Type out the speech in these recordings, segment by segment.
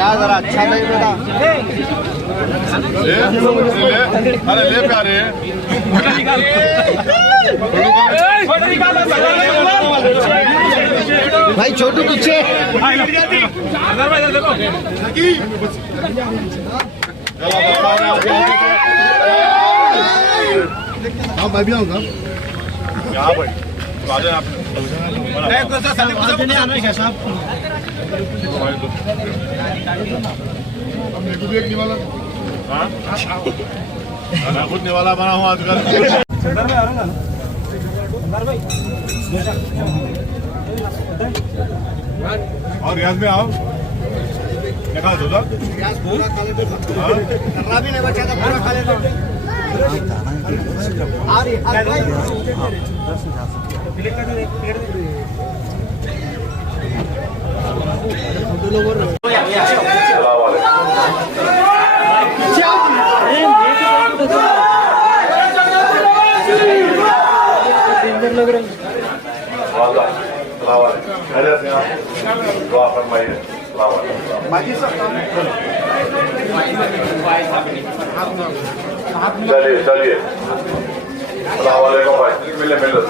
यार जरा अच्छा नहीं बेटा। अरे ले प्यारे भाई छोटू पीछे। हाँ मैं भी आऊँगा यहाँ भाई राजा आप मेरे को भी एक निवाला हाँ मैं खुद निवाला बना हूँ आजकल और गैस में आओ क्या खा दो भी नहीं बचा था पूरा खा लेता। चलिए चलिए भाई मिले मिलो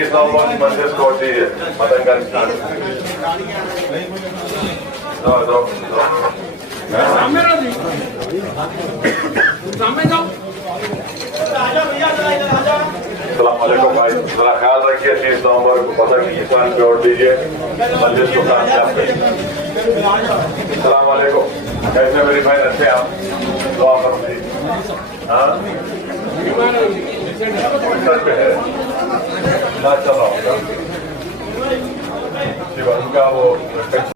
इस मंदिर को मदन सलामकुम भाई जरा ख्याल रखिए 30 नवंबर को पता की किसान पे वोट दीजिए मंदिर को कामयाब करिए। सलामकुम कैसे मेरी बहन अच्छे आप दुआ करो मेरी हाँ पे है ना चल रहा होगा वो